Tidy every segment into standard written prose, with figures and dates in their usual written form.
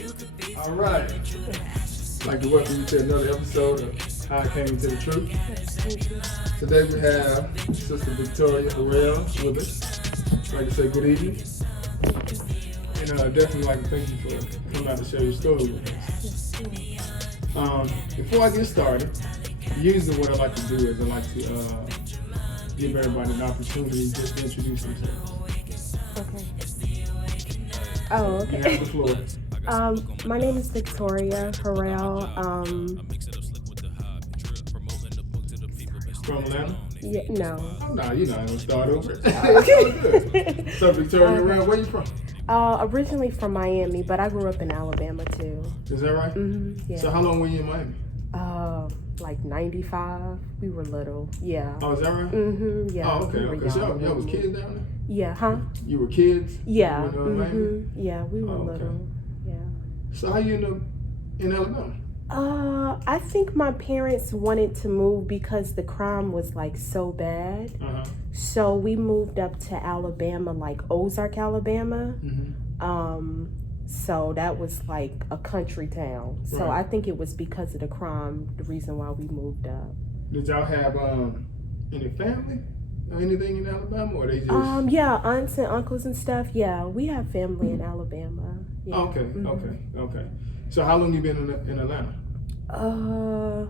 All right. I'd like to welcome you to another episode of How I Came to the Truth. Today we have Sister Victoria Harrell with us. I'd like to say good evening. And definitely like to thank you for coming out to share your story with us. Before I get started, usually what I like to do is I like to give everybody an opportunity just to introduce themselves. Okay. Oh, okay. You have the floor. My name is Victoria Harrell. From Atlanta? Yeah, no. Oh, no, you're not going to start over. It's all good. So, Victoria Harrell, where you from? Originally from Miami, but I grew up in Alabama too. Is that right? Mm-hmm, yeah. So, how long were you in Miami? Like 95. We were little. Yeah. Oh, is that right? Mm-hmm. Yeah. Oh, okay. We were So, young. y'all was kids down there? Yeah. Huh? You were kids? Yeah. You were in Miami? Mm-hmm. Yeah, we were Oh, okay. little. Yeah. So, how you end up in Alabama? I think my parents wanted to move because the crime was like so bad. Uh-huh. So we moved up to Alabama, like Ozark, Alabama. Mm-hmm. So that was like a country town. So Right. I think it was because of the crime, the reason why we moved up. Did y'all have any family or anything in Alabama, or they just? Yeah, aunts and uncles and stuff. Yeah, we have family in Alabama. Yeah. Oh, okay, Mhm. okay. So, how long you been in Atlanta? I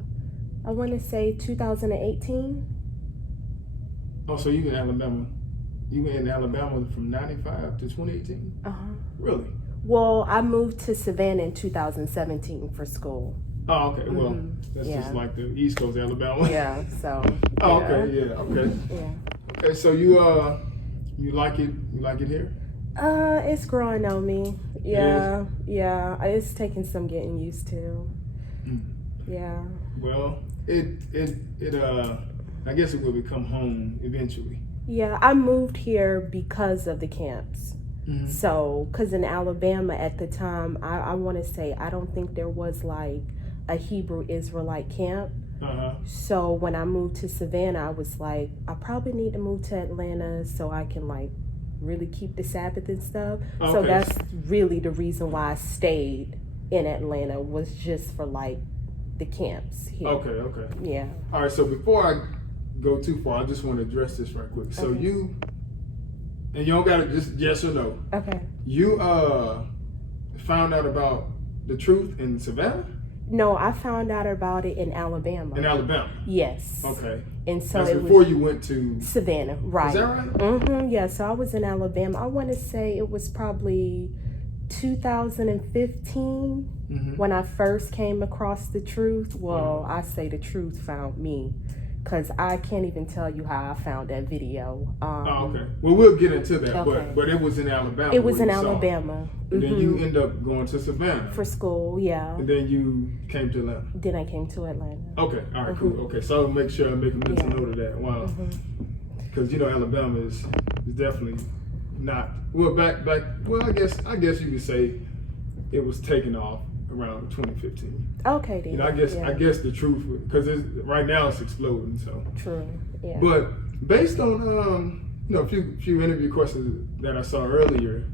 want to say 2018. Oh, so you in Alabama? You were in Alabama from 95 to 2018? Really? Well, I moved to Savannah in 2017 for school. Oh, okay. Well, that's Yeah. just like the East Coast Alabama. Yeah, so. Oh, yeah. okay. Yeah. Okay. Yeah. Okay. So you like it? You like it here? It's growing on me. Yeah, yeah. It's taking some getting used to. Mm. Yeah. Well, I guess it will become home eventually. Yeah, I moved here because of the camps. Mm-hmm. So, because in Alabama at the time, I want to say, I don't think there was like a Hebrew Israelite camp. Uh-huh. So when I moved to Savannah, I was like, I probably need to move to Atlanta so I can like really keep the Sabbath and stuff. Okay. So that's really the reason why I stayed in Atlanta, was just for like the camps here. Okay. Yeah. All right. So before I go too far, I just want to address this right quick. So Okay. you don't gotta just yes or no. Okay. You found out about the truth in Savannah? No, I found out about it in Alabama. In Alabama? Yes. Okay. And so That's it before was you went to Savannah, right? Is that right? Mm-hmm. Yeah. So I was in Alabama. I want to say it was probably 2015 when I first came across the truth. Well, I say the truth found me, because I can't even tell you how I found that video. Oh, okay. Well, we'll get into that, Okay. but it was in Alabama. It was where in you saw it. Alabama. And then you end up going to Savannah. For school, yeah. And then you came to Atlanta. Then I came to Atlanta. Okay. All right. Cool. Okay. So I'll make sure I make a mental Yeah. note of that. Wow. Because Alabama is definitely not back. Well, I guess you could say it was taken off around 2015. Okay, then. I guess the truth, because right now it's exploding. So True. Yeah. But based on a few interview questions that I saw earlier,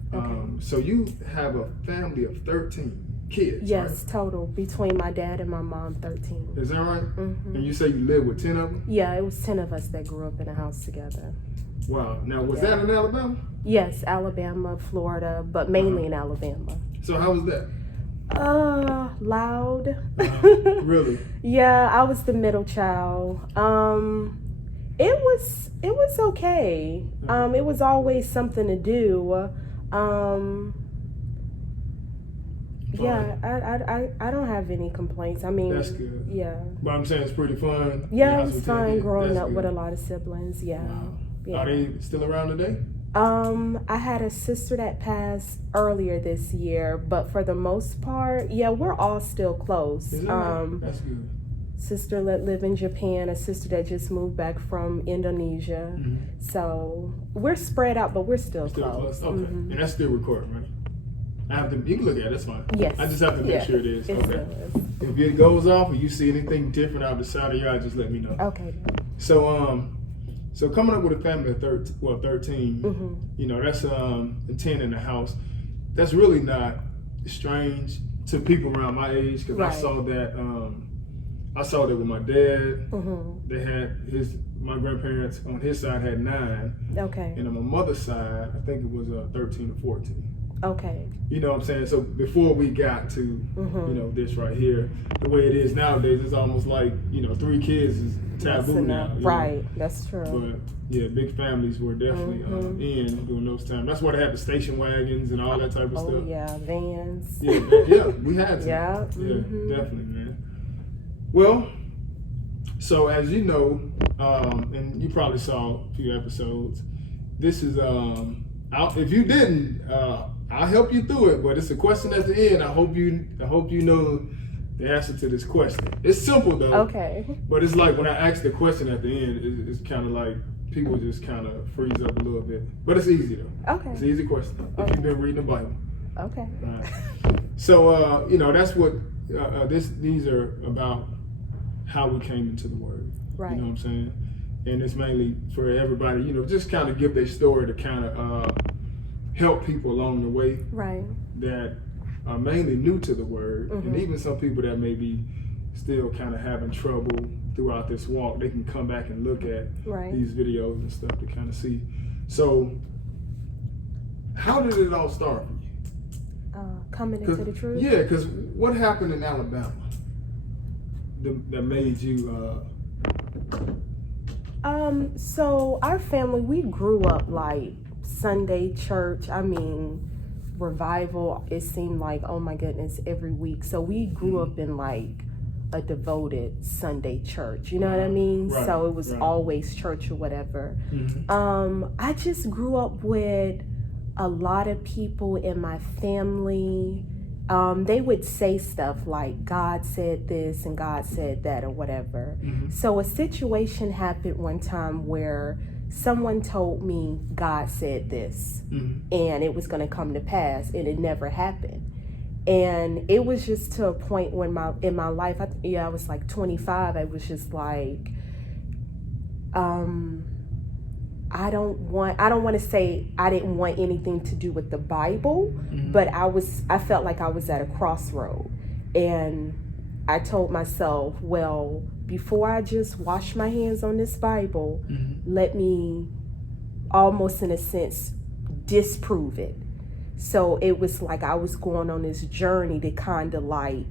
so you have a family of 13 kids. Yes, right? total, between my dad and my mom, 13. Is that right? And you say you live with 10 of them? Yeah, it was 10 of us that grew up in a house together. Wow. Now, was that in Alabama? Yes, Alabama, Florida, but mainly in Alabama. So how was that? Loud. Really? Yeah, I was the middle child. It was okay. It was always something to do. Yeah, I don't have any complaints. I mean, That's good. Yeah. But I'm saying it's pretty fun. Yeah, Your house it's with 10 fun kids. growing That's up with good. a lot of siblings. Yeah. Wow. Yeah. Are they still around today? I had a sister that passed earlier this year, but for the most part, yeah, we're all still close. Is that right? That's good. Sister that live in Japan, a sister that just moved back from Indonesia. So we're spread out, but we're still close. Okay. And that's still recording, right? You can look at it, that's fine. Yes. I just have to make sure it is. It Okay. is. If it goes off or you see anything different out the side of your eye, just let me know. Okay. So coming up with a family of 13, that's 10 in the house. That's really not strange to people around my age because Right. I saw that. I saw that with my dad. Mm-hmm. They had my grandparents on his side had 9, Okay. and on my mother's side, I think it was 13 or 14. Okay. You know what I'm saying? So before we got to, Mm-hmm. you know, this right here, the way it is nowadays, it's almost like, you know, 3 kids is That's taboo now. enough. You know? Right. That's true. But yeah, big families were definitely in during those times. That's why they had the station wagons and all that type of Oh stuff. yeah, vans. Yeah, we had to. Yeah. Yeah, definitely, man. Well, so as you know, and you probably saw a few episodes, this is if you didn't, I'll help you through it, but it's a question at the end. I hope you know the answer to this question. It's simple though. Okay. But it's like when I ask the question at the end, it's kind of like people just kind of freeze up a little bit. But it's easy though. Okay. It's an easy question if you've been reading the Bible. Okay. Right. So you know, that's what these are about, how we came into the Word. Right. You know what I'm saying? And it's mainly for everybody, you know, just kind of give their story to kind of help people along the way. Right. That are mainly new to the Word, Mm-hmm. and even some people that may be still kind of having trouble throughout this walk, they can come back and look at Right. these videos and stuff to kind of see. So, how did it all start for you? Coming into the truth. Yeah, because what happened in Alabama that made you? So our family, we grew up like Sunday church. I mean, revival. It seemed like, oh my goodness, every week. So we grew up in like a devoted Sunday church. You know what I mean? Right, So it was right. always church or whatever. Mm-hmm. I just grew up with a lot of people in my family. They would say stuff like God said this and God said that or whatever. Mm-hmm. So a situation happened one time where someone told me God said this Mm-hmm. and it was going to come to pass, and it never happened. And it was just to a point when in my life, I was like 25. I was just like, I don't want to say I didn't want anything to do with the Bible, Mm-hmm. but I felt like I was at a crossroad, and I told myself, well, before I just wash my hands on this Bible, Mm-hmm. let me almost in a sense disprove it. So it was like I was going on this journey to kind of like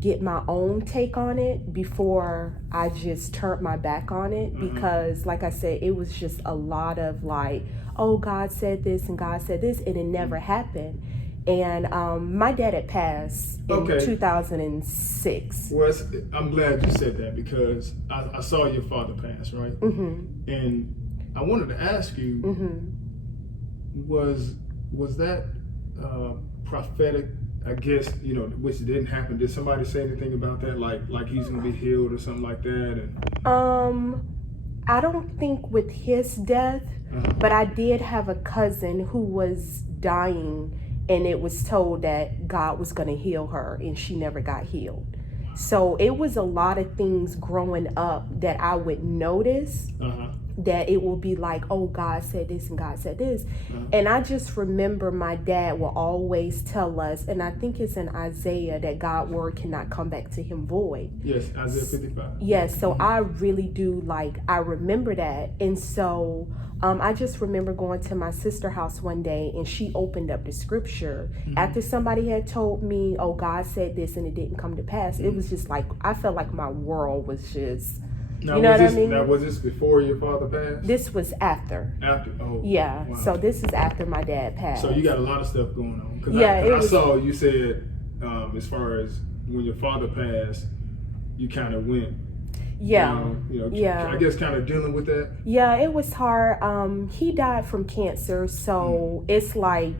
get my own take on it before I just turned my back on it. Mm-hmm. Because like I said, it was just a lot of like, oh, God said this and God said this, and it never happened. And my dad had passed in 2006. Well, I'm glad you said that, because I saw your father pass, right? Mm-hmm. And I wanted to ask you, Mm-hmm. was that prophetic? I guess, you know, which didn't happen. Did somebody say anything about that, like he's gonna be healed or something like that? And I don't think with his death, but I did have a cousin who was dying, and it was told that God was going to heal her, and she never got healed. So it was a lot of things growing up that I would notice that it will be like, oh, God said this and God said this. And I just remember my dad will always tell us, and I think it's in Isaiah, that God's word cannot come back to him void. Yes, Isaiah 55. Yes, so I really do, like, I remember that. And so I just remember going to my sister's house one day, and she opened up the scripture. After somebody had told me, oh, God said this and it didn't come to pass, it was just like, I felt like my world was just, Now, you know what I mean? Now, was this before your father passed? This was after. After? Oh. Yeah, Wow. so this is after my dad passed. So you got a lot of stuff going on. Cause Yeah, I saw you said, as far as when your father passed, you kind of went. Yeah. Yeah. I guess kind of dealing with that. Yeah, it was hard. He died from cancer, so it's like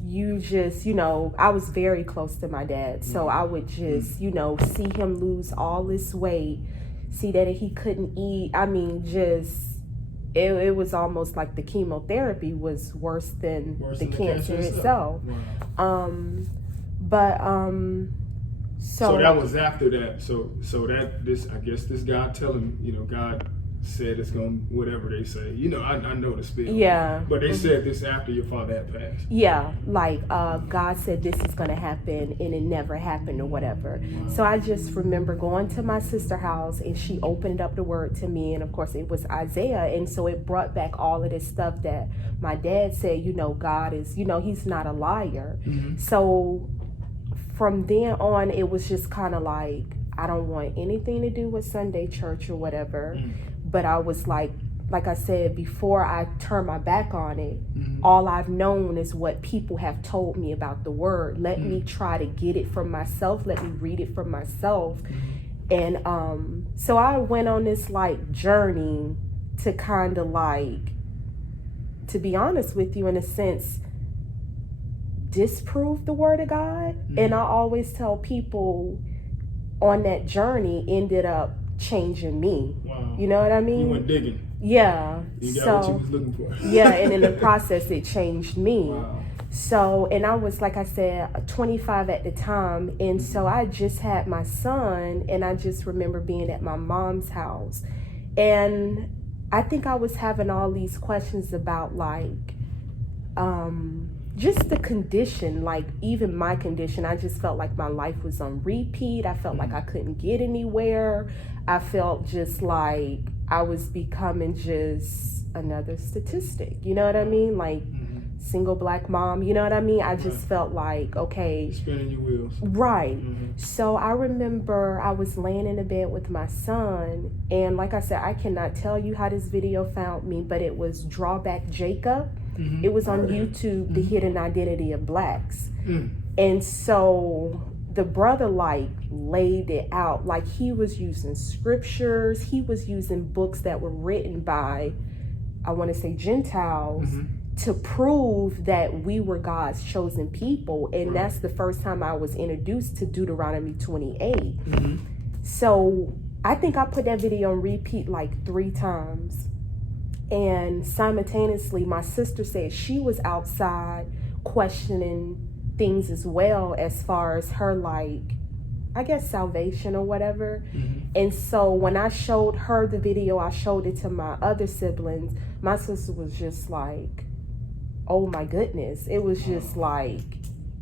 you just, I was very close to my dad, so I would just, see him lose all this weight, see that he couldn't eat. I mean, just it was almost like the chemotherapy was worse than the cancer itself. Wow. So that was after that. So that I guess this God telling God said it's going to, whatever they say. You know, I know the spiel. Yeah. But they said this after your father had passed. Yeah, like God said this is going to happen and it never happened or whatever. Wow. So I just remember going to my sister's house and she opened up the word to me, and of course it was Isaiah, and so it brought back all of this stuff that my dad said, you know, God is, you know, he's not a liar. So from then on it was just kind of like, I don't want anything to do with Sunday church or whatever. But I was like I said, before I turn my back on it, all I've known is what people have told me about the word. Let me try to get it from myself. Let me read it for myself. And so I went on this like journey to kind of like, to be honest with you, in a sense, disprove the word of God. And I always tell people on that journey ended up changing me. Wow. You know what I mean? You went digging. Yeah. You got what you was looking for. Yeah, and in the process it changed me. Wow. So, and I was, like I said, 25 at the time, and so I just had my son, and I just remember being at my mom's house, and I think I was having all these questions about like just the condition, like even my condition. I just felt like my life was on repeat. I felt like I couldn't get anywhere. I felt just like I was becoming just another statistic. You know what I mean? Like single black mom, you know what I mean? I just felt like, okay. Spinning your wheels. Right. So I remember I was laying in the bed with my son, and like I said, I cannot tell you how this video found me, but it was Drawback Jacob. It was on YouTube, The Hidden Identity of Blacks. And so the brother like laid it out, like he was using scriptures, he was using books that were written by, I want to say, Gentiles, to prove that we were God's chosen people. And that's the first time I was introduced to Deuteronomy 28. So I think I put that video on repeat like 3 times. And simultaneously, my sister said she was outside questioning things as well, as far as her, like, I guess, salvation or whatever. And so when I showed her the video, I showed it to my other siblings. My sister was just like, oh my goodness. It was just like,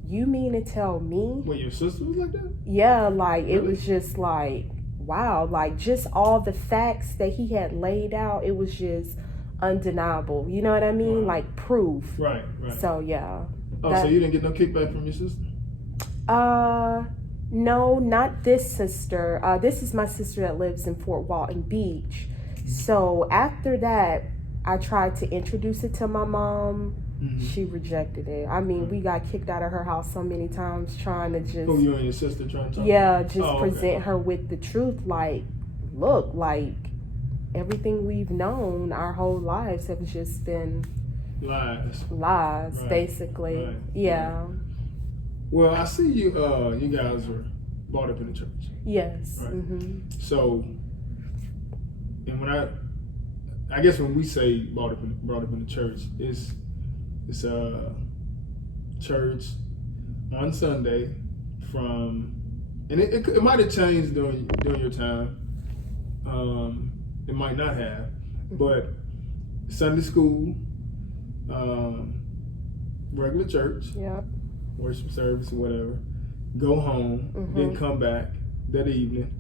you mean to tell me? Wait, your sister was like that? Yeah, like, it was just like, wow. Like, just all the facts that he had laid out, it was just undeniable. You know what I mean? Like, proof. Right. So, yeah. Oh, so you didn't get no kickback from your sister? No, not this sister. This is my sister that lives in Fort Walton Beach. So after that, I tried to introduce it to my mom. She rejected it. I mean, we got kicked out of her house so many times trying to just... Oh, you and your sister trying to talk? Yeah, just present her with the truth. Like, look, like, everything we've known our whole lives have just been... Lies, basically. Right. Yeah. Well, I see you guys were brought up in the church. Yes. Right. So, and when I guess when we say brought up in the church, it's church on Sunday from, and it might have changed during your time. It might not have, but Sunday school, regular church, worship service or whatever, go home, then come back that evening,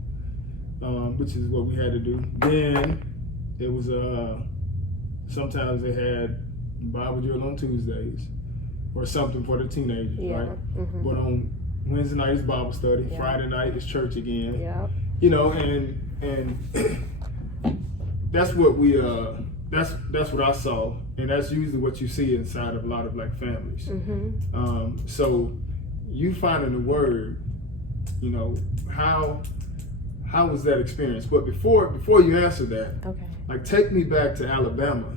which is what we had to do. Then it was sometimes they had Bible drill on Tuesdays or something for the teenagers, right? But on Wednesday night is Bible study, Friday night is church again. You know, and that's what we that's what I saw, and that's usually what you see inside of a lot of black families. So you finding the word, you know, how was that experience? But before you answer that, like, take me back to Alabama.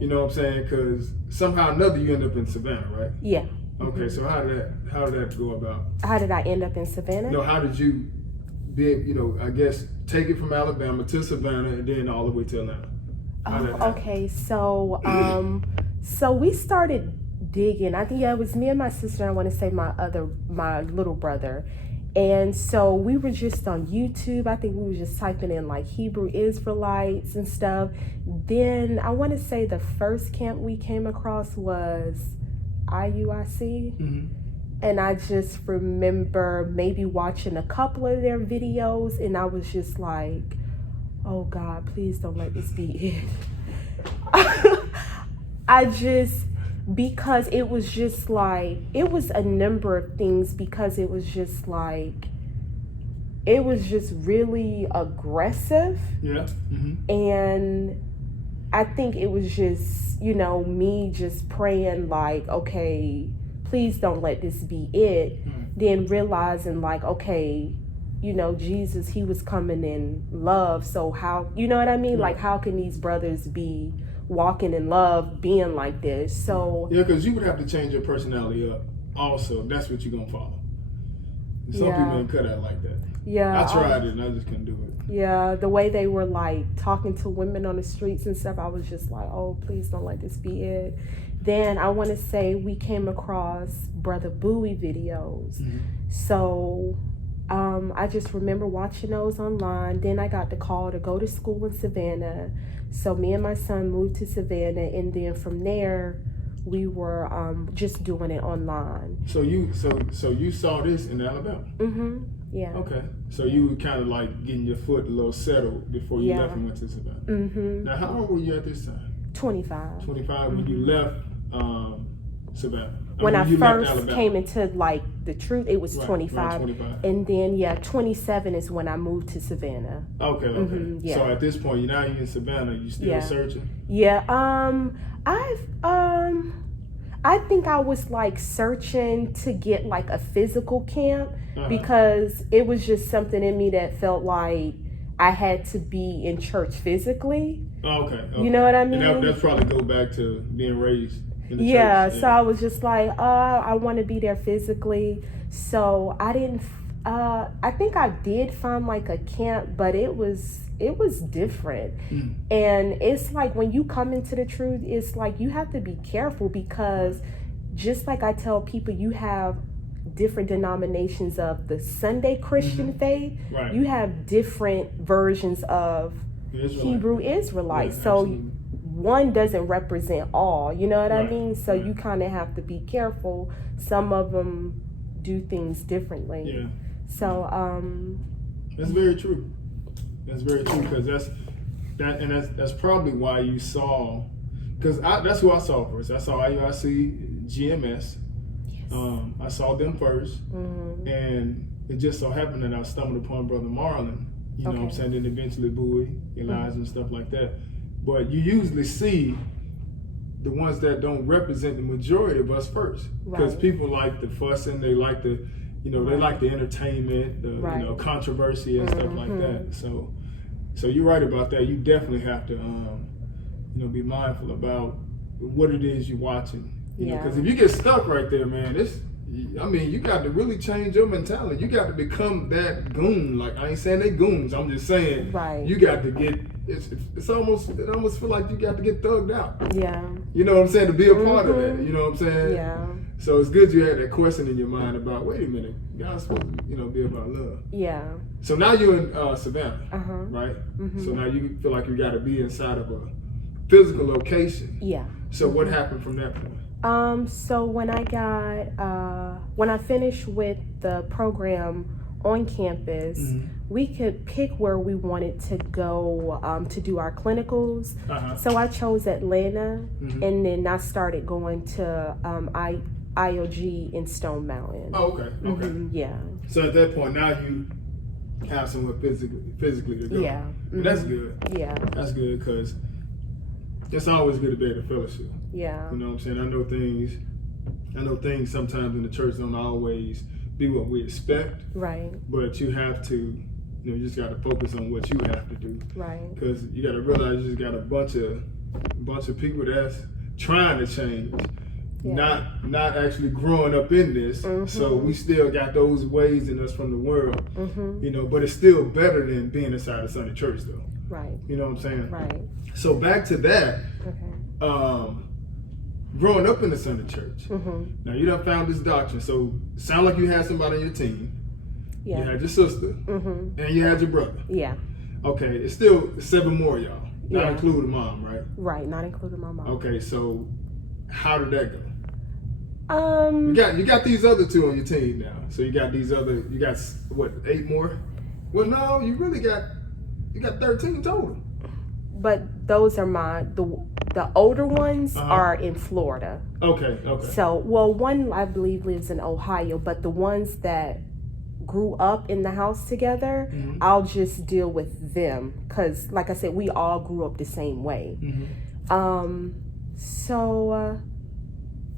You know what I'm saying? Because somehow or another you end up in Savannah, right? Yeah. Okay, so how did that go about? How did I end up in Savannah? No, how did you I guess take it from Alabama to Savannah and then all the way to Atlanta? Okay, so so we started digging. I think it was me and my sister, and I want to say my little brother. And so we were just on YouTube. I think we were just typing in like Hebrew Israelites and stuff. Then I want to say the first camp we came across was IUIC. Mm-hmm. And I just remember maybe watching a couple of their videos, and I was just like, oh God, please don't let this be it. Because it was just like, it was a number of things, because it was just like, it was just really aggressive. Yeah. Mm-hmm. And I think it was just, me just praying like, okay, please don't let this be it. Mm-hmm. Then realizing like, okay, Jesus, he was coming in love. So how, you know what I mean? Right. Like, how can these brothers be walking in love, being like this? So yeah, because you would have to change your personality up also. That's what you're gonna follow. Some people ain't cut out like that. Yeah, I tried it and I just couldn't do it. Yeah, the way they were like talking to women on the streets and stuff, I was just like, oh, please don't let this be it. Then I want to say we came across Brother Bowie videos. Mm-hmm. So I just remember watching those online. Then I got the call to go to school in Savannah. So me and my son moved to Savannah, and then from there we were just doing it online. So you saw this in Alabama? Mm-hmm. Yeah. Okay. So you were kind of like getting your foot a little settled before you left and went to Savannah. Mm-hmm. Now, how old were you at this time? 25. 25 when you left Savannah. When I first came into like the truth, it was 25. 25. And then 27 is when I moved to Savannah. Okay. Mm-hmm, yeah. So at this point, you're in Savannah. You still searching? Yeah. I think I was like searching to get like a physical camp, because it was just something in me that felt like I had to be in church physically. Oh, okay. You know what I mean? And that's probably go back to being raised in the church. Yeah, so I was just like, I want to be there physically. So I didn't, I think I did find like a camp, but it was different. And it's like when you come into the truth, it's like you have to be careful, because just like I tell people, you have different denominations of the Sunday Christian faith. Right. You have different versions of Hebrew Israelites. Yeah, so one doesn't represent all, you know what I mean? So you kind of have to be careful. Some of them do things differently. Yeah. So that's very true. That's very true, because that's probably why you saw, because that's who I saw first. I saw IUIC, GMS. Yes. I saw them first, and it just so happened that I stumbled upon Brother Marlon. You know what I'm saying? Then eventually Bowie, Elijah, and stuff like that. But you usually see the ones that don't represent the majority of us first, because people like the fussing, they like the, they like the entertainment, the controversy and stuff like that. So you're right about that. You definitely have to, be mindful about what it is you're watching. Because if you get stuck right there, man, you got to really change your mentality. You got to become that goon. Like, I ain't saying they goons. I'm just saying you got to get. It almost feel like you got to get thugged out. Yeah. You know what I'm saying? To be a part of that. You know what I'm saying? Yeah. So it's good you had that question in your mind about, wait a minute, God's supposed to, be about love. Yeah. So now you're in Savannah, right? Mm-hmm. So now you feel like you got to be inside of a physical location. Yeah. So what happened from that point? So when I finished with the program on campus, we could pick where we wanted to go to do our clinicals. So I chose Atlanta, and then I started going to IOG in Stone Mountain. Oh, okay. Yeah. So at that point, now you have somewhere physically to go. Yeah. And that's good. Yeah. That's good, because it's always good to be able to fellowship. Yeah. You know what I'm saying? I know things sometimes in the church don't always be what we expect. Right. But you have to, you just got to focus on what you have to do. Right. Because you got to realize you just got a bunch of people that's trying to change. Yeah. Not actually growing up in this. So we still got those ways in us from the world. But it's still better than being inside a Sunday church, though. Right. You know what I'm saying? Right. So back to that. Okay. Growing up in the Sunday church. Now you done found this doctrine. So it sounds like you had somebody on your team. Yeah. You had your sister. Mm-hmm. And you had your brother. Yeah. Okay, it's still 7 more, y'all. Not Yeah. including mom, right? Right, not including my mom. Okay, so how did that go? You Um, got these other 2 on your team now. So you got what, 8 more? Well, no, you got 13 total. but those are the older ones are in Florida. Okay. So, well, one I believe lives in Ohio, but the ones that grew up in the house together, I'll just deal with them because, like I said, we all grew up the same way. So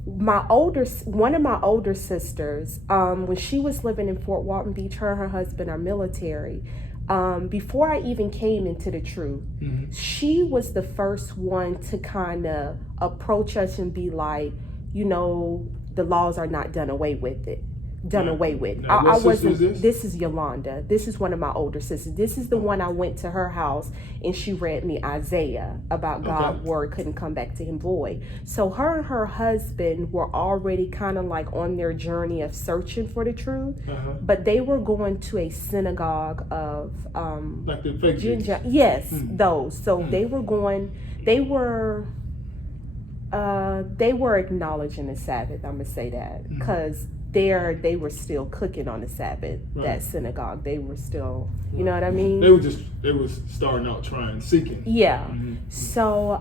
one of my older sisters, when she was living in Fort Walton Beach, her and her husband are military. Before I even came into the truth, she was the first one to kind of approach us and be like, the laws are not done away with. I wasn't. This is Yolanda. This is one of my older sisters. This is the one I went to her house and she read me Isaiah about God's word couldn't come back to him void. So her and her husband were already kind of like on their journey of searching for the truth, but they were going to a synagogue of like the fake Jews. Yes, those. So they were going. They were acknowledging the Sabbath. I'm gonna say that because. There, they were still cooking on the Sabbath. Right. That synagogue, they were still, you know what I mean? They was starting out seeking. Yeah. So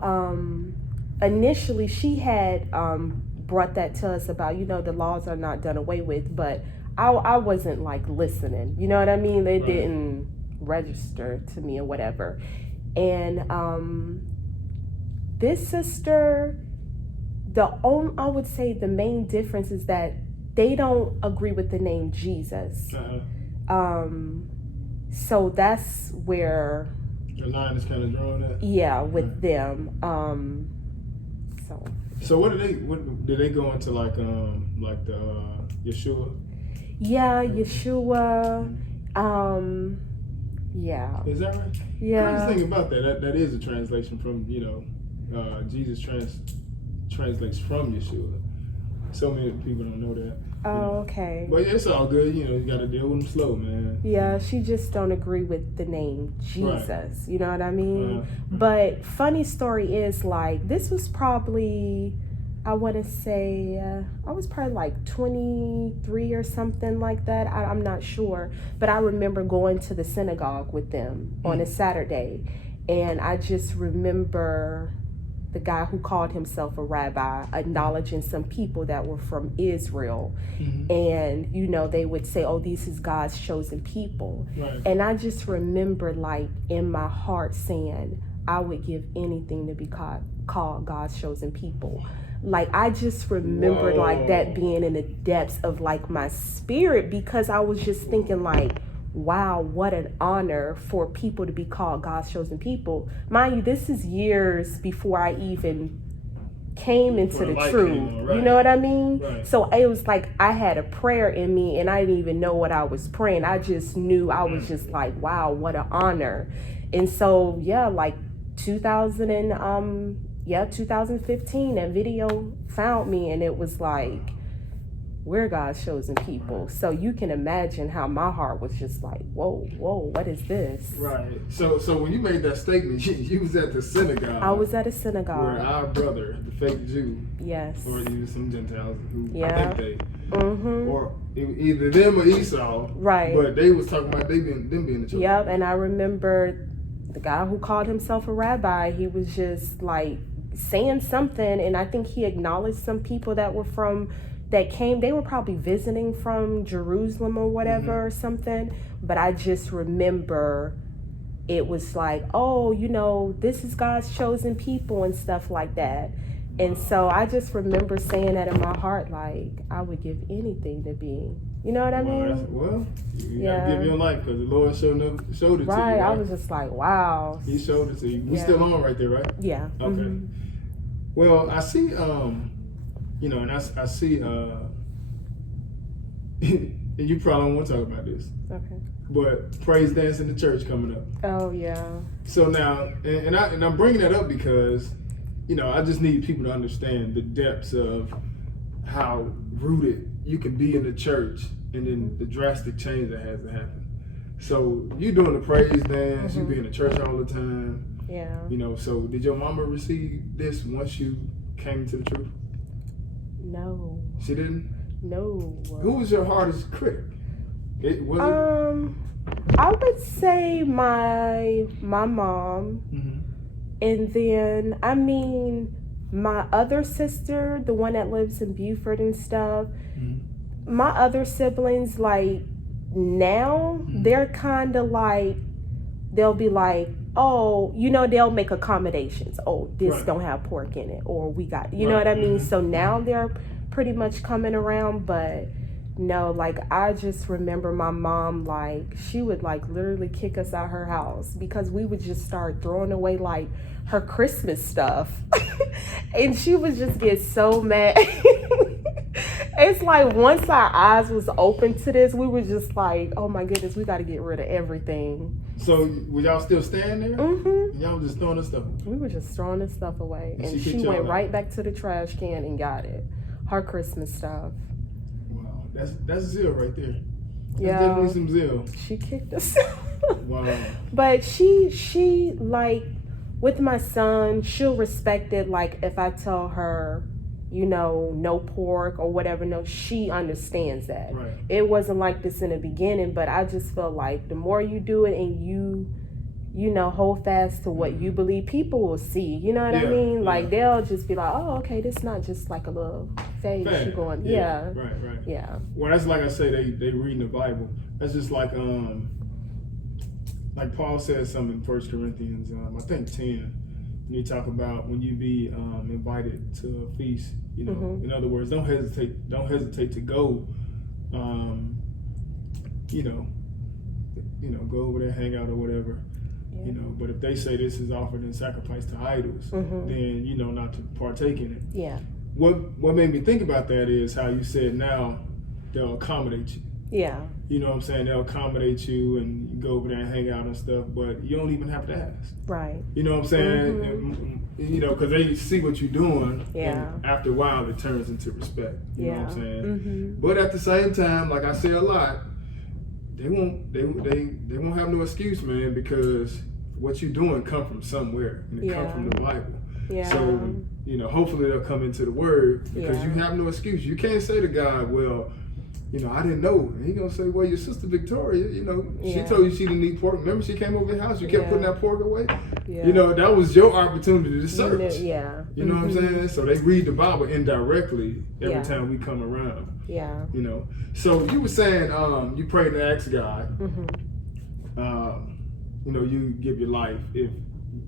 initially, she had brought that to us about, the laws are not done away with, but I wasn't like listening. You know what I mean? They didn't register to me or whatever. And this sister, I would say the main difference is that they don't agree with the name Jesus. So that's where the line is kind of drawn at. Yeah, with them. So what did they go into like the Yeshua? Yeah, Yeshua. Yeah. Is that right? Yeah. Crazy thing about that is a translation from Jesus translates from Yeshua. So many people don't know that. Oh, okay. But it's all good. You got to deal with them slow, man. Yeah, she just don't agree with the name Jesus. Right. You know what I mean? But funny story is like this was probably, I want to say, I was probably like 23 or something like that. I'm not sure. But I remember going to the synagogue with them on a Saturday. And I just remember the guy who called himself a rabbi acknowledging some people that were from Israel. And, they would say, oh, this is God's chosen people. Right. And I just remember like in my heart saying, I would give anything to be called God's chosen people. Like, I just remembered like that being in the depths of like my spirit because I was just thinking like, wow, what an honor for people to be called God's chosen people. Mind you, this is years before I even came into the truth. Right. You know what I mean? Right. So it was like I had a prayer in me and I didn't even know what I was praying. I just knew I was just like, wow, what an honor. And so, yeah, like 2015, that video found me and it was like, we're God's chosen people. So you can imagine how my heart was just like, whoa, what is this? Right. So when you made that statement, you was at the synagogue. I was at a synagogue. Where our brother, the fake Jew. Yes. Or even some Gentiles who yeah. I think or either them or Esau. Right. But they was talking about them being the children. Yep, and I remember the guy who called himself a rabbi, he was just like saying something, and I think he acknowledged some people that came, they were probably visiting from Jerusalem or whatever or something, but I just remember it was like, oh, this is God's chosen people and stuff like that. And so I just remember saying that in my heart, like, I would give anything to be, you know what I mean? Well, you gotta give your life because the Lord showed it to you. Right, I was just like, wow. He showed it to you. We still on right there, right? Yeah. Okay. Well, I see, and I see, and you probably don't want to talk about this. Okay. But praise dance in the church coming up. Oh yeah. So now, and I'm bringing that up because, I just need people to understand the depths of how rooted you can be in the church and then the drastic change that has to happen. So you doing the praise dance, you be in the church all the time. Yeah. You know, so did your mama receive this once you came to the truth? No. She didn't? No. Who was your hardest critic? I would say my mom, and then my other sister, the one that lives in Beaufort and stuff. My other siblings, like now, they're kind of like, they'll be like, oh, you know, they'll make accommodations. Oh, this don't have pork in it, or we got, you know what I mean? So now they're pretty much coming around, but no, like I just remember my mom, like she would like literally kick us out her house because we would just start throwing away like her Christmas stuff. And she would just get so mad. It's like once our eyes was open to this, we were just like, oh my goodness, we got to get rid of everything. So were y'all still staying there? Y'all was just throwing the stuff away? We were just throwing the stuff away. And she went right back to the trash can and got it. Her Christmas stuff. Wow, that's zeal right there. That's definitely some zeal. She kicked us. Wow. But she like, with my son, she'll respect it. Like if I tell her, you know, no pork or whatever, no, she understands that. Right. It wasn't like this in the beginning, but I just feel like the more you do it and you know, hold fast to what you believe, people will see. You know what I mean? Like they'll just be like, oh, okay, this not just like a little phase you're going. Yeah. Right. Yeah. Well, that's like I say, they reading the Bible. That's just like Paul says something in 1 Corinthians, I think 10. And he talk about when you be invited to a feast, you know, in other words, don't hesitate to go, you know, go over there, hang out or whatever. You know, but if they say this is offered in sacrifice to idols, then you know not to partake in it. Yeah. What made me think about that is how you said now they'll accommodate you. Yeah. You know what I'm saying? They'll accommodate you and you go over there and hang out and stuff, but you don't even have to ask. Right. You know what I'm saying? And, you know, because they see what you're doing. Yeah. And after a while, it turns into respect. You know what I'm saying? Mm-hmm. But at the same time, like I say a lot, they won't have no excuse, man, because what you're doing come from somewhere, and it come from the Bible. Yeah. So, you know, hopefully they'll come into the Word, because you have no excuse. You can't say to God, well, you know, I didn't know. And He's going to say, well, your sister Victoria, you know, she told you she didn't eat pork. Remember she came over your house, you kept putting that pork away? Yeah. You know, that was your opportunity to search. You know what I'm saying? So they read the Bible indirectly every time we come around. Yeah. You know, so you were saying you prayed and asked God, you know, you give your life if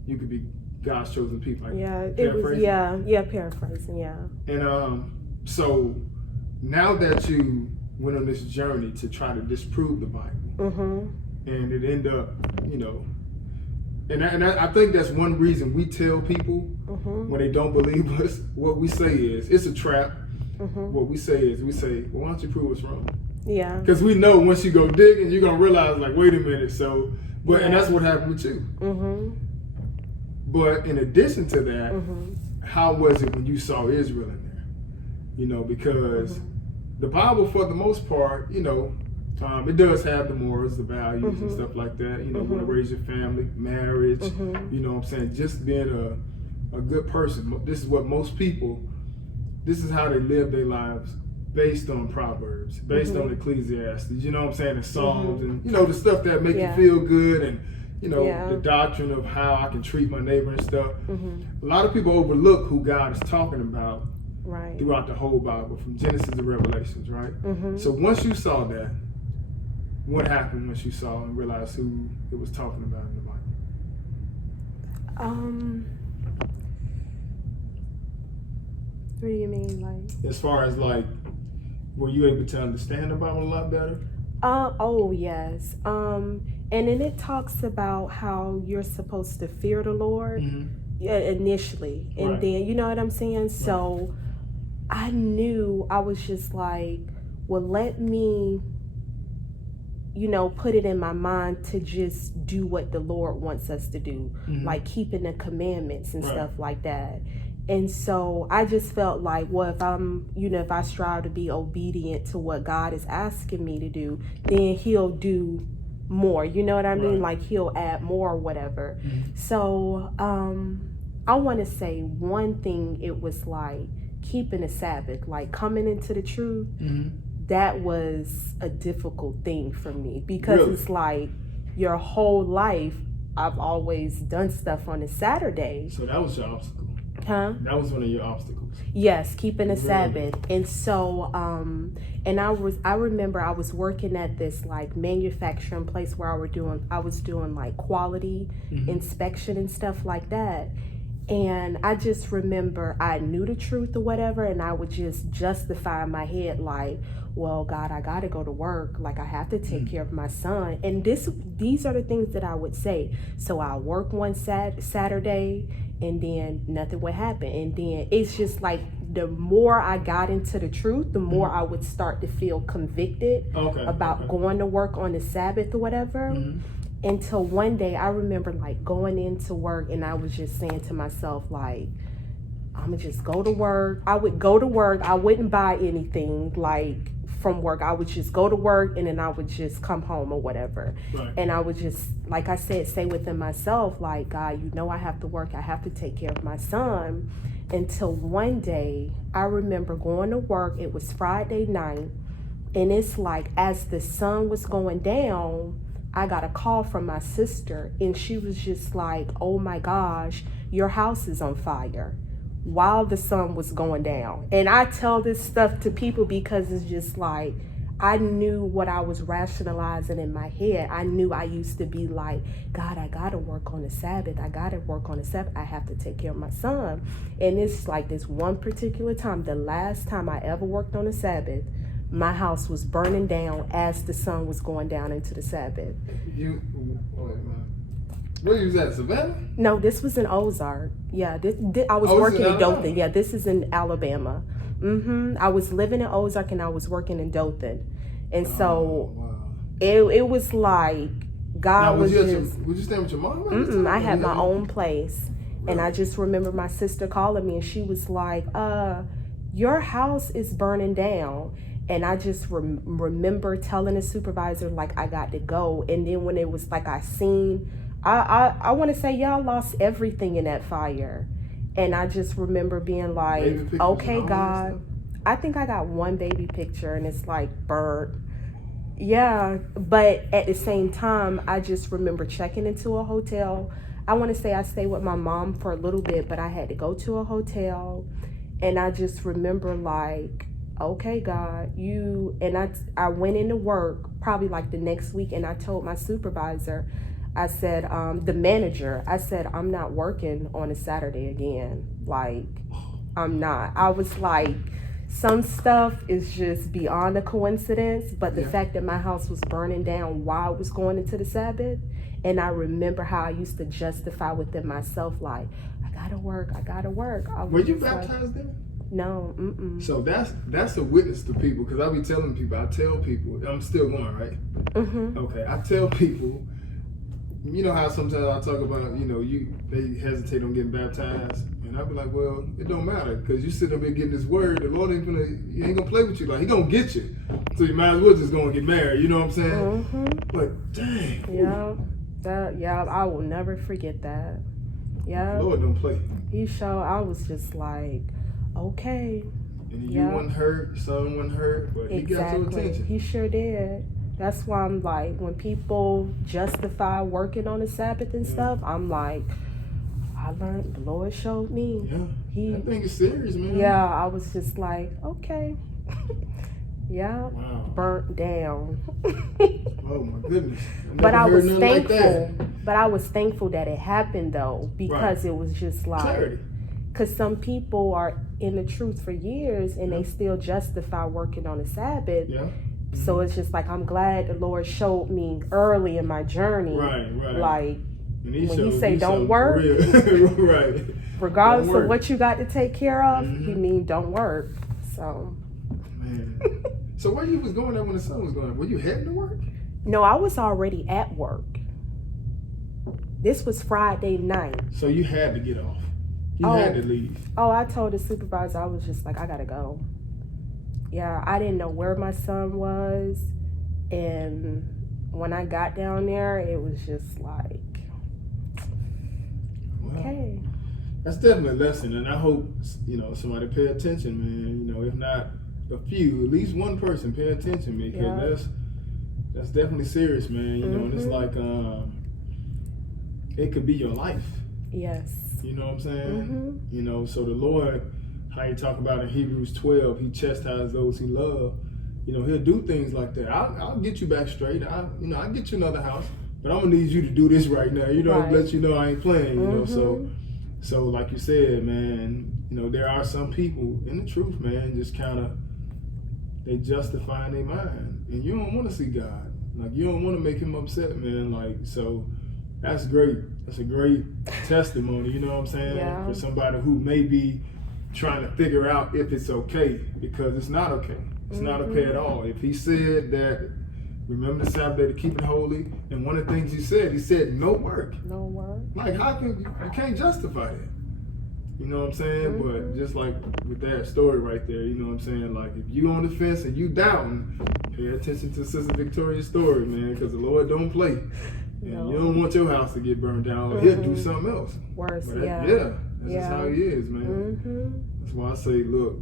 you could be God's chosen people. Like, it was, paraphrasing, And so now that you went on this journey to try to disprove the Bible, and it ended up, you know, and I think that's one reason we tell people when they don't believe us, what we say is, it's a trap. What we say is, well, why don't you prove us wrong? Yeah. Because we know once you go digging, you're going to realize, like, wait a minute, so... But and that's what happened with you. But in addition to that, how was it when you saw Israel in there? You know, because the Bible, for the most part, you know, it does have the morals, the values, and stuff like that. You know, want to raise your family, marriage. You know what I'm saying? Just being a good person. This is what most people. This is how they live their lives. Based on Proverbs, based on Ecclesiastes, you know what I'm saying, and Psalms, and you know the stuff that make you feel good, and you know the doctrine of how I can treat my neighbor and stuff. A lot of people overlook who God is talking about throughout the whole Bible, from Genesis to Revelations, right? So once you saw that, what happened once you saw and realized who it was talking about in the Bible? What do you mean, like? As far as like, were you able to understand the Bible a lot better? Oh yes. And then it talks about how you're supposed to fear the Lord initially, and then you know what I'm saying. So I knew, I was just like, well, let me, you know, put it in my mind to just do what the Lord wants us to do, like keeping the commandments and stuff like that. And so I just felt like, well, if if I strive to be obedient to what God is asking me to do, then he'll do more. You know what I mean? Right. Like he'll add more or whatever. Mm-hmm. So I want to say one thing, it was like keeping the Sabbath, like coming into the truth. Mm-hmm. That was a difficult thing for me because Really? it's like your whole life I've always done stuff on a Saturday. So that was your obstacle. Huh? That was one of your obstacles. Yes, keeping a Really? Sabbath. And so and I remember I was working at this like manufacturing place where I was doing like quality inspection and stuff like that. And I just remember I knew the truth or whatever, and I would just justify in my head like, well, God, I gotta go to work, like I have to take care of my son. And these are the things that I would say. So I work one Saturday, and then nothing would happen. And then it's just like the more I got into the truth, the more I would start to feel convicted about going to work on the Sabbath or whatever. Until one day I remember like going into work, and I was just saying to myself like, I'm gonna just go to work. I would go to work. I wouldn't buy anything like from work. I would just go to work, and then I would just come home or whatever. Right. And I would just, like I said, say within myself like, God, you know I have to work. I have to take care of my son. Until one day I remember going to work. It was Friday night, and it's like as the sun was going down, I got a call from my sister, and she was just like, oh my gosh, your house is on fire, while the sun was going down. And I tell this stuff to people because it's just like, I knew what I was rationalizing in my head. I knew I used to be like, God, I gotta work on the Sabbath. I gotta work on the Sabbath. I have to take care of my son. And it's like this one particular time, the last time I ever worked on the Sabbath, my house was burning down as the sun was going down into the Sabbath. Where you was at, Savannah? No, this was in Ozark. Yeah, I was working in Dothan. Yeah, this is in Alabama. I was living in Ozark, and I was working in Dothan. And so it was like God was just... Was you staying with your mom? I had my own place. Really? And I just remember my sister calling me, and she was like, your house is burning down. And I just remember telling the supervisor, like, I got to go. And then when it was like I want to say y'all lost everything in that fire. And I just remember being like, okay, God. I think I got one baby picture, and it's like burnt. Yeah, but at the same time, I just remember checking into a hotel. I want to say I stayed with my mom for a little bit, but I had to go to a hotel. And I just remember like, okay, God, I went into work probably like the next week, and I told my supervisor, I said, the manager, I said, I'm not working on a Saturday again. Like, I'm not. I was like, some stuff is just beyond a coincidence, but the fact that my house was burning down while I was going into the Sabbath, and I remember how I used to justify within myself, like, I gotta work. Were you baptized then? No. So that's a witness to people, because I be telling people, I tell people, I'm still going, right? Okay, I tell people, you know how sometimes I talk about, they hesitate on getting baptized, and I be like, well, it don't matter, because you sitting up here getting this word, the Lord he ain't gonna play with you, like he gonna get you, so you might as well just go and get married, you know what I'm saying? But dang. Yeah, I will never forget that. Yeah. Lord don't play. I was just like, okay. And you wasn't hurt, son wasn't hurt, but he got your attention. He sure did. That's why I'm like, when people justify working on the Sabbath and stuff, I'm like, I learned, the Lord showed me. Yeah, I think it's serious, man. Yeah, I was just like, okay. Burnt down. Oh my goodness. But I was thankful. But I was thankful that it happened though, because it was just like, clarity. Because some people are in the truth for years, and they still justify working on the Sabbath. Yeah. So it's just like, I'm glad the Lord showed me early in my journey. Right. Like, when he say don't work, right. Regardless of what you got to take care of, he mean don't work. So. Man. So where you was going at when the sun was going? Were you heading to work? No, I was already at work. This was Friday night. So you had to get off. You had to leave. Oh, I told the supervisor, I was just like, I gotta go. Yeah, I didn't know where my son was. And when I got down there, it was just like, okay. That's definitely a lesson. And I hope, somebody pay attention, man. If not a few, at least one person pay attention, because that's definitely serious, man. And it's like, it could be your life. Yes. You know what I'm saying? So the Lord, how you talk about in Hebrews 12, he chastises those he loves. He'll do things like that. I'll get you back straight. I'll get you another house, but I'm gonna need you to do this right now. Right. Let you know I ain't playing. So like you said, man, there are some people in the truth, man, just kind of they justify in their mind, and you don't want to see God. Like, you don't want to make him upset, man. Like, so that's great. That's a great testimony. You know what I'm saying? Yeah. For somebody who may be trying to figure out if it's okay, because it's not okay. It's not okay at all. If he said that, remember the Sabbath day to keep it holy, and one of the things he said no work. No work. Like, how can you can't justify that? You know what I'm saying? But just like with that story right there, you know what I'm saying? Like, if you on the fence and you doubting, pay attention to Sister Victoria's story, man, because the Lord don't play. And you don't want your house to get burned down, or he'll do something else. Worse, That's just how he is, man. That's why I say, look,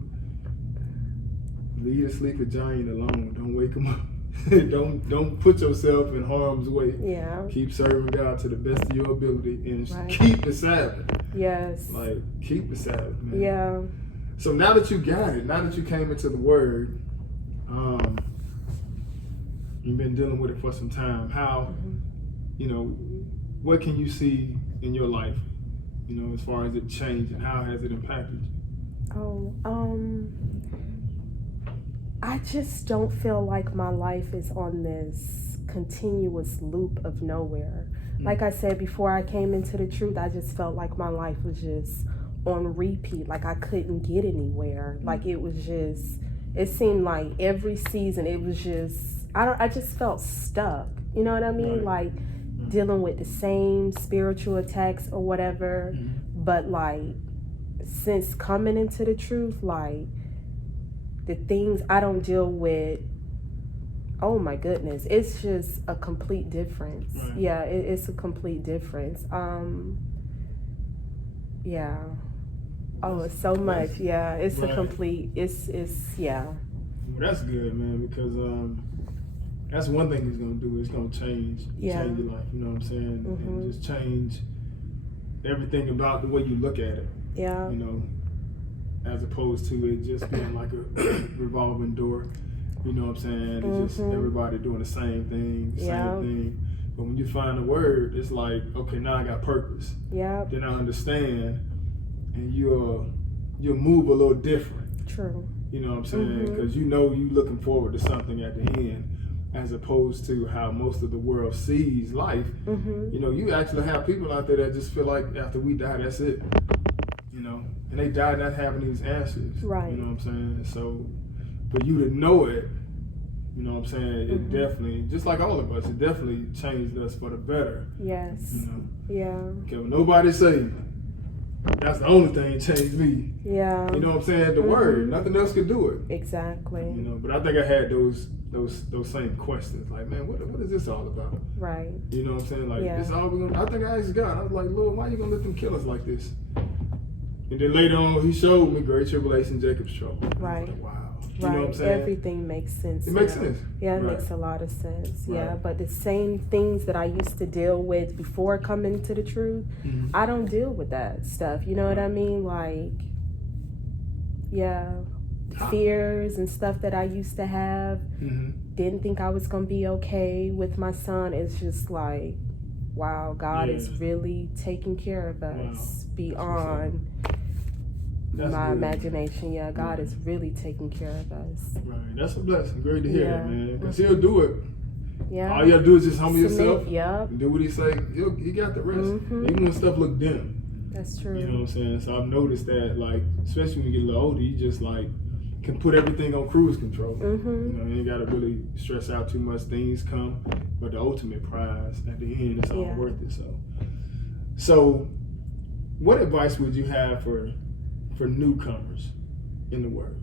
leave the sleeping giant alone. Don't wake him up. don't put yourself in harm's way. Yeah. Keep serving God to the best of your ability, and keep the Sabbath. Yes. Like, keep the Sabbath, man. Yeah. So now that you got it, now that you came into the Word, you've been dealing with it for some time. How, what can you see in your life, as far as it changed, and how has it impacted you? I just don't feel like my life is on this continuous loop of nowhere. Like I said, before I came into the truth, I just felt like my life was just on repeat. Like, I couldn't get anywhere. Like, it was just, it seemed like every season it was just, I just felt stuck. You know what I mean? Like, dealing with the same spiritual attacks or whatever. But like, since coming into the truth, like, the things I don't deal with, oh my goodness, it's just a complete difference. Yeah, it's a complete difference. Yeah. Oh, it's so much. Yeah, it's a complete, it's yeah. Well, that's good, man, because that's one thing he's going to do. It's going to change your life, you know what I'm saying? And just change everything about the way you look at it. Yeah. As opposed to it just being like a revolving door. You know what I'm saying? It's just everybody doing the same thing, same thing. But when you find a word, it's like, okay, now I got purpose. Yeah. Then I understand, and you'll move a little different. True. You know what I'm saying? Because you looking forward to something at the end, as opposed to how most of the world sees life. You actually have people out there that just feel like after we die, that's it. And they die not having these answers. Right. You know what I'm saying? So for you to know it, you know what I'm saying, it definitely, just like all of us, it definitely changed us for the better. Yes. Yeah. Okay, nobody say, that's the only thing that changed me. Yeah. You know what I'm saying? The word. Nothing else could do it. Exactly. But I think I had those same questions. Like, man, what is this all about? Right. You know what I'm saying? Like, this all we're gonna, I think I asked God, I was like, Lord, why are you gonna let them kill us like this? And then later on, he showed me Great Tribulation, Jacob's trouble. Right. Like, wow. You know what I'm saying? Everything makes sense. It makes sense. Yeah, it makes a lot of sense. Yeah, but the same things that I used to deal with before coming to the truth, I don't deal with that stuff. You know what I mean? Like, fears and stuff that I used to have. Didn't think I was going to be okay with my son. It's just like, wow, God is really taking care of us beyond my imagination. Yeah, God is really taking care of us. Right, that's a blessing. Great to hear that, man. Because he'll do it. Yeah. All you gotta do is just humble yourself. Yeah. And do what he say. You got the rest. Even when stuff look dim. That's true. You know what I'm saying? So I've noticed that, like, especially when you get a little older, you just like can put everything on cruise control. You ain't gotta really stress out too much. Things come, but the ultimate prize at the end, it's all worth it. So what advice would you have for newcomers in the Word?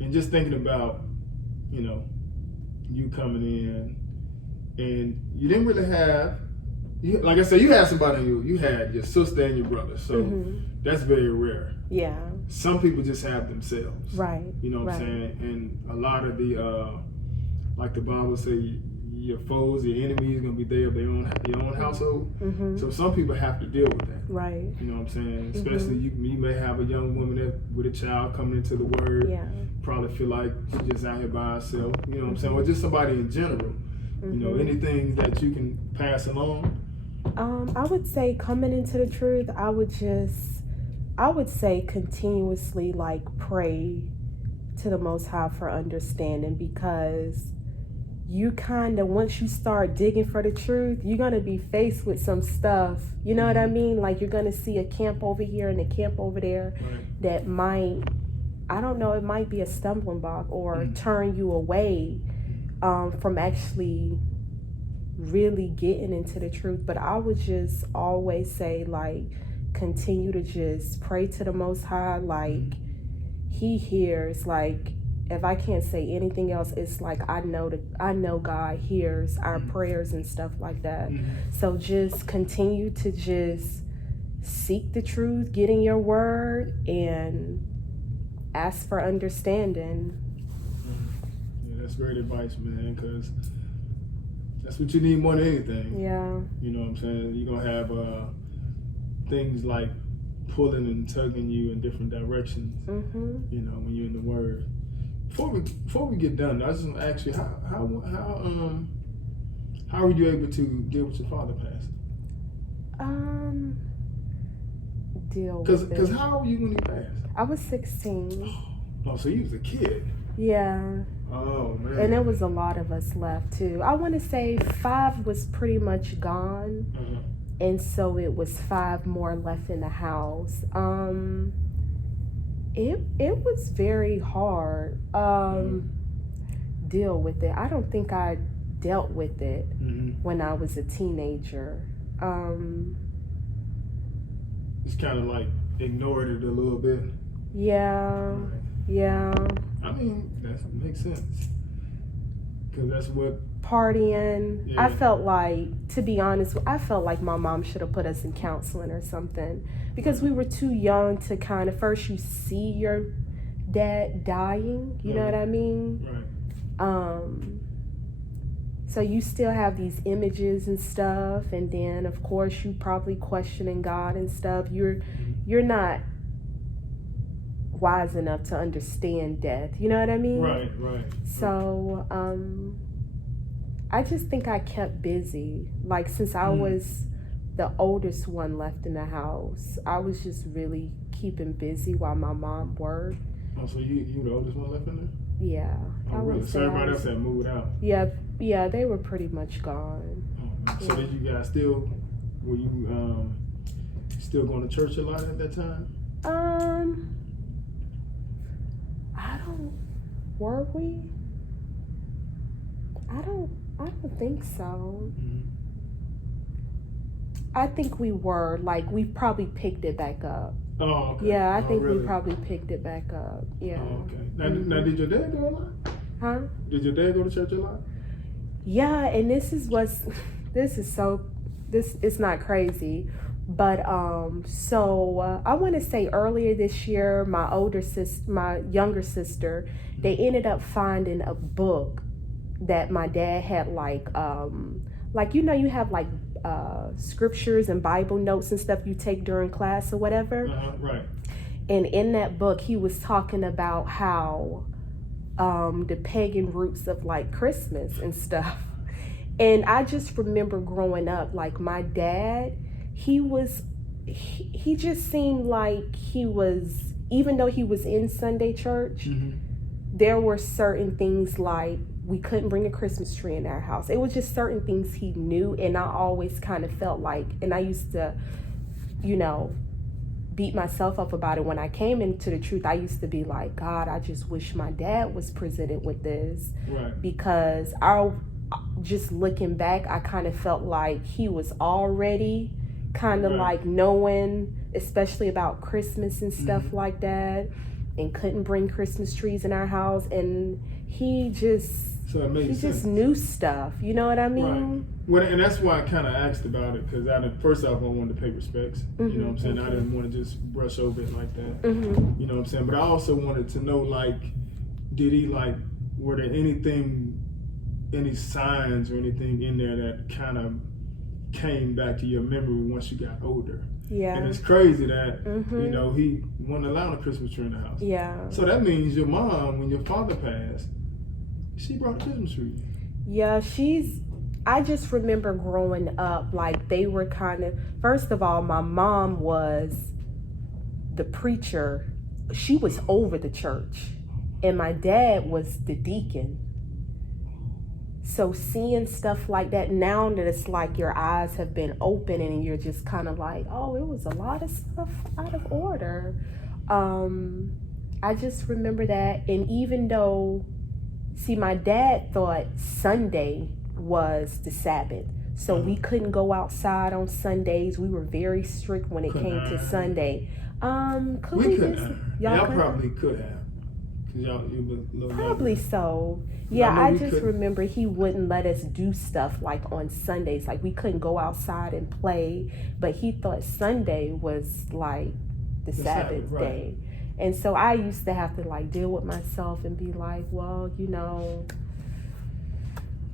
And just thinking about, you coming in, and you didn't really have, like I said, you had somebody you had your sister and your brother, so that's very rare. Yeah. Some people just have themselves. Right. You know what I'm saying? And a lot of the, like the Bible say, your foes, your enemies, gonna be there of your own household. So some people have to deal with that. Right. You know what I'm saying? Especially you may have a young woman with a child coming into the Word. Yeah. Probably feel like she's just out here by herself. You know what I'm saying? Or just somebody in general. Anything that you can pass along. I would say coming into the truth, I would say continuously like pray to the Most High for understanding, because you kind of, once you start digging for the truth, you're going to be faced with some stuff, you know what I mean? Like you're going to see a camp over here and a camp over there that might, I don't know, it might be a stumbling block or turn you away from actually really getting into the truth. But I would just always say, like, continue to just pray to the Most High. Like, He hears. Like, if I can't say anything else, it's like I know God hears our prayers and stuff like that. So just continue to just seek the truth, get in your word, and ask for understanding. Yeah, that's great advice, man, because that's what you need more than anything. Yeah. You know what I'm saying? You're going to have things like pulling and tugging you in different directions, when you're in the Word. Before we get done, I just want to ask you, how were you able to deal with your father passing? Deal with it. Because how old were you when he passed? I was 16. Oh, so you was a kid. Yeah. Oh, man. And there was a lot of us left, too. I want to say 5 was pretty much gone. And so it was 5 more left in the house. It was very hard. Deal with it. I don't think I dealt with it when I was a teenager. Just kind of like ignored it a little bit. Yeah. Right. Yeah. I mean, that makes sense. Because that's what... Partying. Yeah. I felt like, to be honest, I felt like my mom should have put us in counseling or something, because we were too young to kind of, first you see your dad dying, you know what I mean? Right. So you still have these images and stuff, and then of course you probably questioning God and stuff. You're not wise enough to understand death, you know what I mean? Right. So I just think I kept busy. Like, since I was the oldest one left in the house, I was just really keeping busy while my mom worked. Oh, so you the oldest one left in there? Yeah. Oh, really? So everybody else had moved out? Yeah, they were pretty much gone. Oh, man. So did you guys were you still going to church a lot at that time? Were we? I don't think so. I think we were. Like, we probably picked it back up. Oh, okay. Yeah, I think really? we probably picked it back up. Yeah. Oh, okay. Now, did your dad go a lot? Huh? Did your dad go to church a lot? Yeah, and it's not crazy. But so I want to say earlier this year, my younger sister, they ended up finding a book that my dad had, like you have like scriptures and Bible notes and stuff you take during class or whatever. Right. And in that book, he was talking about how the pagan roots of like Christmas and stuff. And I just remember growing up, like my dad, he just seemed like he was, even though he was in Sunday church, there were certain things like we couldn't bring a Christmas tree in our house. It was just certain things he knew, and I always kind of felt like, and I used to, beat myself up about it when I came into the truth. I used to be like, God, I just wish my dad was presented with this. Right. Because just looking back, I kind of felt like he was already kind of like knowing, especially about Christmas and stuff like that, and couldn't bring Christmas trees in our house, and he just knew stuff. You know what I mean? Right. Well, and that's why I kind of asked about it, because first off, I wanted to pay respects. You know what I'm saying? I didn't want to just brush over it like that. You know what I'm saying? But I also wanted to know, like, did he, like, were there any signs or anything in there that kind of came back to your memory once you got older? Yeah. And it's crazy that, you know, he wasn't allowed a Christmas tree in the house. Yeah. So that means your mom, when your father passed, she brought a Christmas tree. Yeah, I just remember growing up, like, they were kind of, first of all, my mom was the preacher. She was over the church, and my dad was the deacon. So seeing stuff like that, now that it's like your eyes have been open and you're just kind of like, oh, it was a lot of stuff out of order. I just remember that. And even though, see, my dad thought Sunday was the Sabbath. So we couldn't go outside on Sundays. We were very strict when it came to Sunday. We couldn't. Y'all probably could have. Probably so. Yeah, I just remember he wouldn't let us do stuff like on Sundays. Like, we couldn't go outside and play, but he thought Sunday was like the Sabbath day. And so I used to have to like deal with myself and be like, well, you know,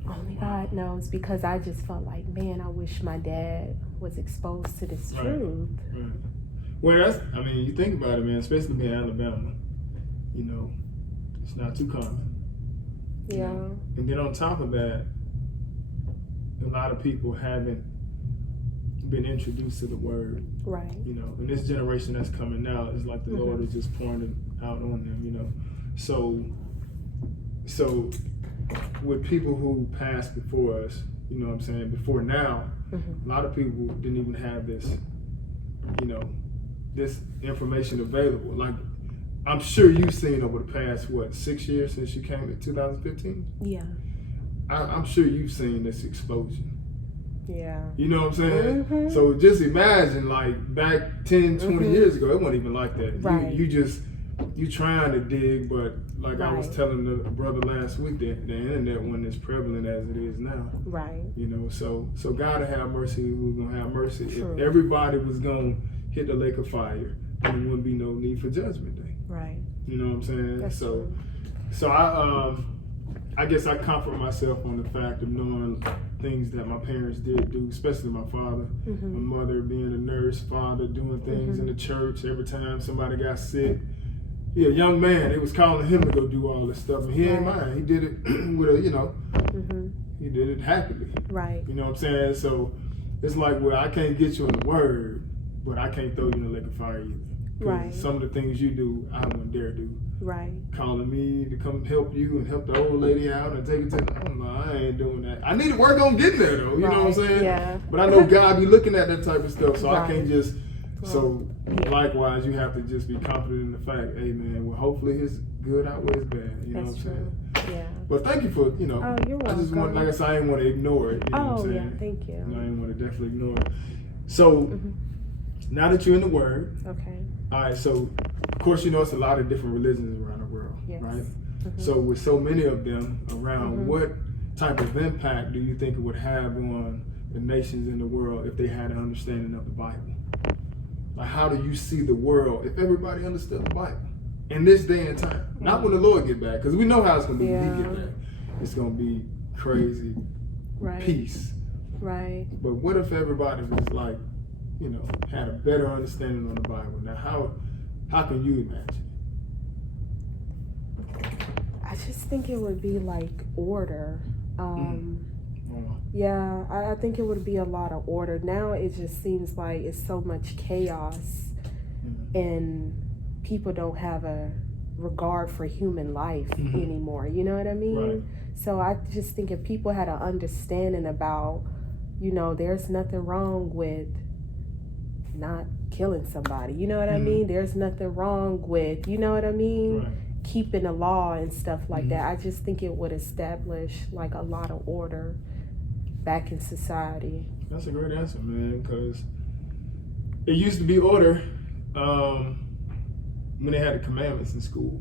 only God knows, because I just felt like, man, I wish my dad was exposed to this truth. Right. Well, you think about it, man, especially in Alabama, you know, it's not too common. Yeah. You know? And then on top of that, a lot of people haven't been introduced to the word. Right. You know, and this generation that's coming now is like the Lord is just pouring it out on them, you know. So with people who passed before us, you know what I'm saying, before now, a lot of people didn't even have this, you know, this information available. Like, I'm sure you've seen over the past, 6 years since you came in 2015? Yeah. I'm sure you've seen this explosion. Yeah. You know what I'm saying? So just imagine, like, back 10, 20 years ago, it wasn't even like that. Right. You trying to dig, but like I was telling the brother last week, that the internet wasn't as prevalent as it is now. Right. You know, so God to have mercy, who's gonna have mercy. True. If everybody was gonna hit the lake of fire, then there wouldn't be no need for judgment day. Right. You know what I'm saying? That's true. So I guess I comfort myself on the fact of knowing things that my parents did do, especially my father, my mother being a nurse, father doing things in the church. Every time somebody got sick, he a young man, they was calling him to go do all this stuff, and he ain't mind. He did it with a, you know, he did it happily. Right. You know what I'm saying? So it's like, well, I can't get you in the word, but I can't throw you in the lake of fire either. Right. Some of the things you do, I wouldn't dare do. Right. Calling me to come help you and help the old lady out and take it to, oh no, I ain't doing that. I need to work on getting there though, you know what I'm saying? Yeah. But I know God be looking at that type of stuff, so I can't just, likewise, you have to just be confident in the fact, hey man, well hopefully his good outweighs bad, you know what I'm saying? Yeah. But thank you for, you know, you're welcome. I just want, like I said, I didn't want to ignore it, you know what I'm saying? Yeah, thank you. I didn't want to definitely ignore it. So, now that you're in the Word, okay. All right, so of course you know it's a lot of different religions around the world, right? So with so many of them around, what type of impact do you think it would have on the nations in the world if they had an understanding of the Bible? Like, how do you see the world if everybody understood the Bible in this day and time? Not when the Lord get back, because we know how it's going to be when He get back. It's going to be crazy peace. Right. But what if everybody was like, you know, had a better understanding on the Bible? Now, how can you imagine? I just think it would be like order. Yeah, I think it would be a lot of order. Now it just seems like it's so much chaos and people don't have a regard for human life anymore. You know what I mean? Right. So I just think if people had an understanding about, you know, there's nothing wrong with not killing somebody. You know what I mean? There's nothing wrong with, you know what I mean? Right. keeping the law and stuff like that. I just think it would establish like a lot of order back in society. That's a great answer, man, because it used to be order when they had the commandments in school.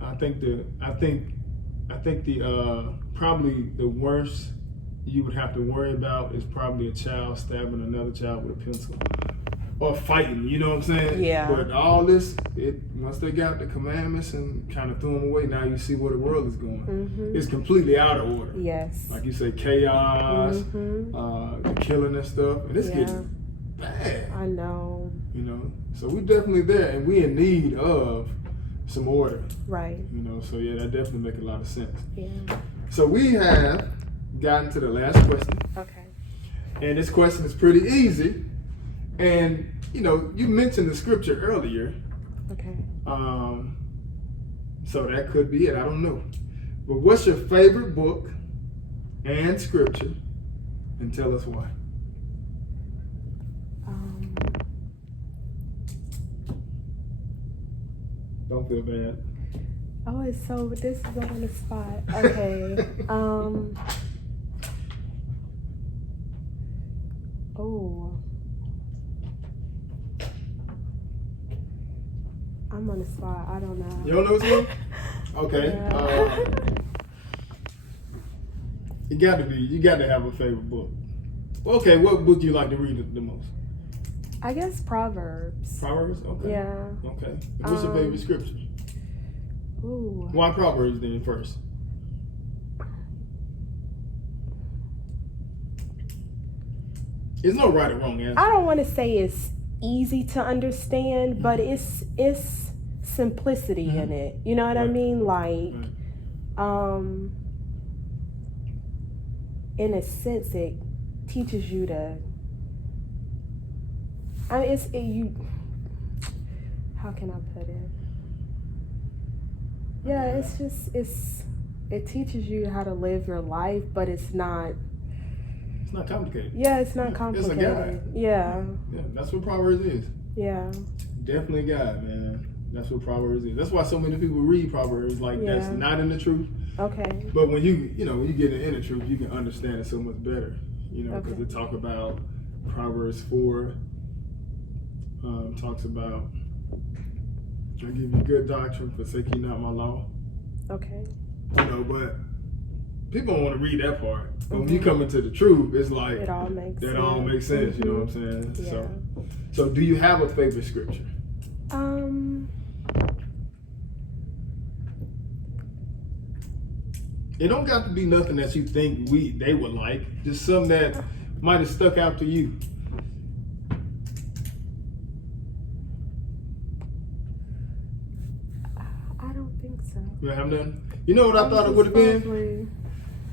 I think the probably the worst you would have to worry about is probably a child stabbing another child with a pencil or fighting. You know what I'm saying? Yeah. But all this, once they got the commandments and kind of threw them away, now you see where the world is going. It's completely out of order. Yes. Like you say, chaos, the killing and stuff, and it's getting bad. I know. You know, so we're definitely there, and we're in need of some order. Right. You know, so yeah, that definitely makes a lot of sense. Yeah. So we have gotten to the last question. Okay. And this question is pretty easy. And, you know, you mentioned the scripture earlier. Okay. So that could be it. I don't know. But what's your favorite book and scripture? And tell us why. Don't feel bad. Oh, it's so, this is on the spot. Okay. I'm on the spot. I don't know. You don't know what's Okay. Yeah. You got to have a favorite book. Okay, what book do you like to read the most? I guess Proverbs. Proverbs? Okay. Yeah. Okay. What's your favorite scripture? Ooh. Why Proverbs then first? There's no right or wrong answer. I don't want to say it's easy to understand, but it's simplicity in it. You know what I mean? Like, in a sense, it teaches you to. I mean, how can I put it? Yeah, it teaches you how to live your life, but it's not. It's not complicated. Yeah, it's not complicated. It's a guide. Yeah. Yeah, that's what Proverbs is. Yeah. Definitely a guide, man. That's what Proverbs is. That's why so many people read Proverbs like that's not in the truth. Okay. But when you get in the truth, you can understand it so much better. You know, because it talk about Proverbs 4. Talks about I give you good doctrine, forsake ye not my law. Okay. You know, but people don't want to read that part. But when you come into the truth, it's like it all makes sense. all makes sense. You know what I'm saying? Yeah. So do you have a favorite scripture? It don't got to be nothing that you think they would like. Just something that might have stuck out to you. I don't think so. You have none? You know what I thought it would have been?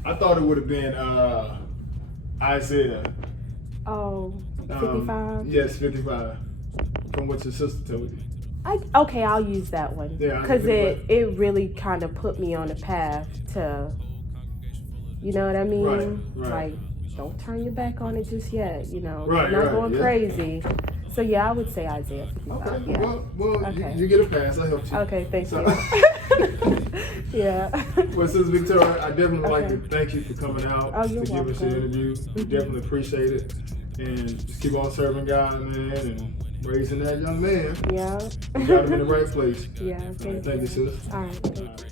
I thought it would have been Isaiah. Oh, 55? Yes, 55. From what your sister told you. Okay, I'll use that one. Yeah, because it really kind of put me on the path to, you know what I mean? Right. Like, don't turn your back on it just yet, you know. Right, not right, going yeah. crazy. So yeah, I would say Isaiah 55. Okay, Yeah. well Okay. you get a pass. I helped you. Okay, thank you. Yeah. Well, Sister Victoria, I definitely like to thank you for coming out Oh, to you're give us your welcome. interview. We definitely appreciate it. And just keep on serving God, man, and raising that young man. Yeah. You got him in the right place. Yeah, thank Thank you, you. sis. All right, thank you.